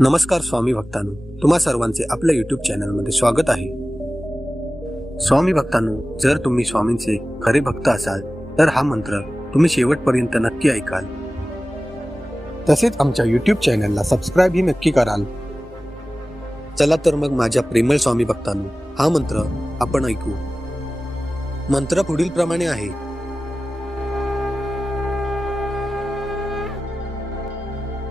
नमस्कार स्वामी भक्तांनो तुम्हा सर्वांचे आपल्या युट्यूब चॅनलमध्ये स्वागत आहे. स्वामी भक्तांनो जर तुम्ही स्वामींचे खरे भक्त असाल तर हा मंत्र तुम्ही शेवटपर्यंत नक्की ऐकाल. तसेच आमच्या युट्यूब चॅनलला सबस्क्राईब ही नक्की कराल. चला तर मग माझ्या प्रेमळ स्वामी भक्तांनो हा मंत्र आपण ऐकू. मंत्र पुढील प्रमाणे आहे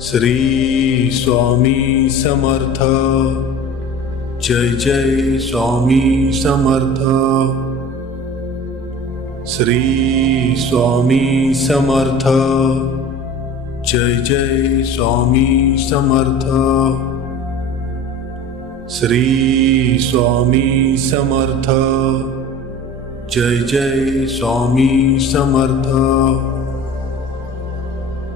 श्री स्वामी समर्थ जय जय स्वामी समर्थ श्री स्वामी समर्थ जय जय स्वामी समर्थ श्री स्वामी समर्थ जय जय स्वामी समर्थ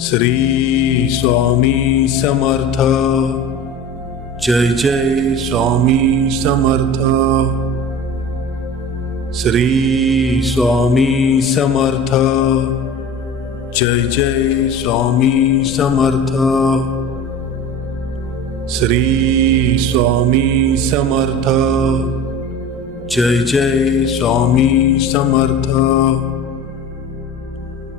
श्री स्वामी समर्थ जय जय स्वामी समर्थ श्री स्वामी समर्थ जय जय स्वामी समर्थ श्री स्वामी समर्थ जय जय स्वामी समर्थ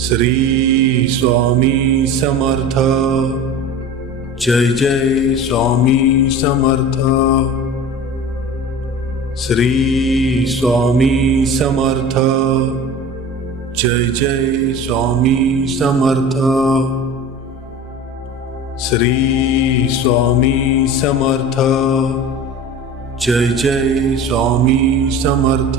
श्री स्वामी समर्थ जय जय स्वामी समर्थ श्री स्वामी समर्थ जय जय स्वामी समर्थ श्री स्वामी समर्थ जय जय स्वामी समर्थ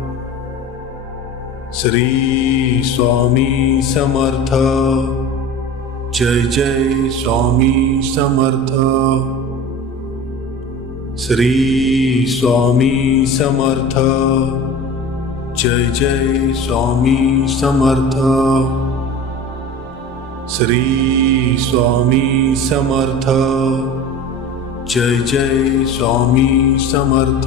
श्री स्वामी समर्थ जय जय स्वामी समर्थ श्री स्वामी समर्थ जय जय स्वामी समर्थ श्री स्वामी समर्थ जय जय स्वामी समर्थ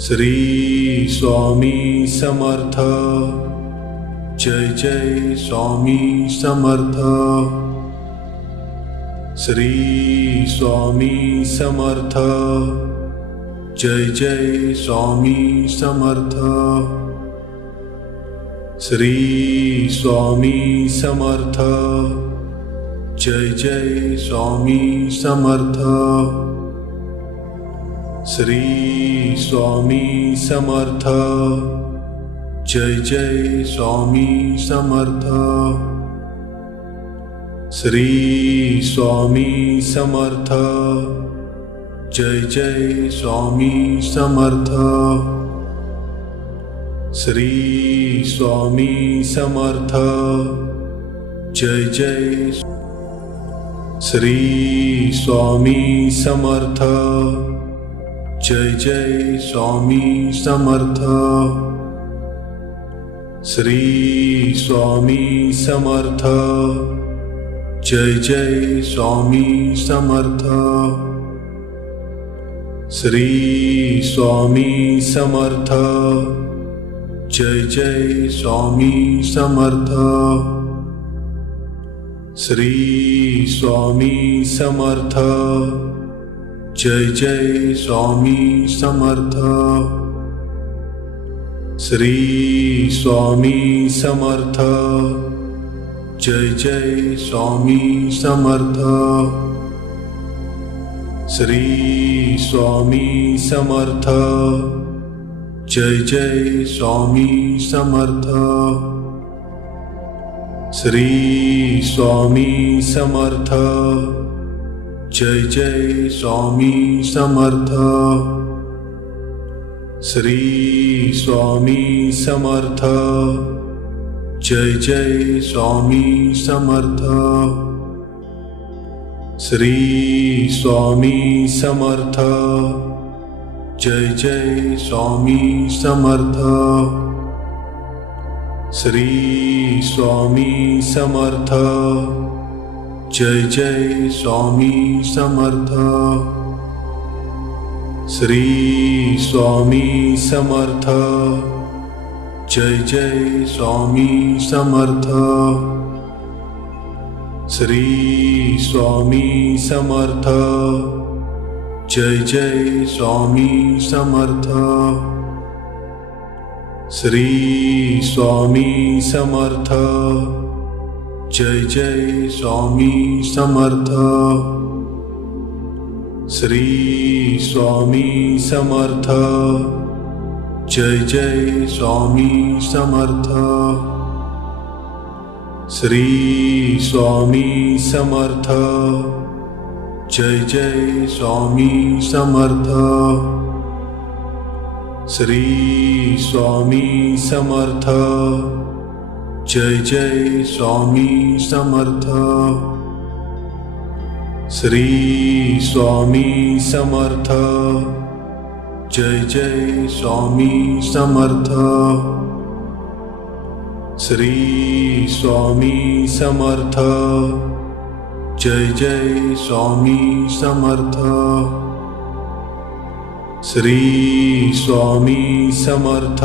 श्री स्वामी समर्थ जय जय स्वामी समर्थ श्री स्वामी समर्थ जय जय स्वामी समर्थ श्री स्वामी समर्थ जय जय स्वामी समर्थ श्री स्वामी समर्थ जय जय स्वामी समर्थ श्री स्वामी समर्थ जय जय स्वामी समर्थ श्री स्वामी समर्थ जय जय श्री स्वामी समर्थ जय जय स्वामी समर्थ श्री स्वामी समर्थ जय जय स्वामी समर्थ श्री स्वामी समर्थ जय जय स्वामी समर्थ श्री स्वामी समर्थ जय जय स्वामी समर्थ श्री स्वामी समर्थ जय जय स्वामी समर्थ श्री स्वामी समर्थ जय जय स्वामी समर्थ श्री स्वामी समर्थ जय जय स्वामी समर्थ श्री स्वामी समर्थ जय जय स्वामी समर्थ श्री स्वामी समर्थ जय जय स्वामी समर्थ श्री स्वामी समर्थ जय जय स्वामी समर्थ श्री स्वामी समर्थ जय जय स्वामी समर्थ श्री स्वामी समर्थ जय जय स्वामी समर्थ श्री स्वामी समर्थ जय जय स्वामी समर्थ श्री स्वामी समर्थ जय जय स्वामी समर्थ श्री स्वामी समर्थ जय जय स्वामी समर्थ श्री स्वामी समर्थ जय जय स्वामी समर्थ श्री स्वामी समर्थ जय जय स्वामी समर्थ श्री स्वामी समर्थ जय जय स्वामी समर्थ श्री स्वामी समर्थ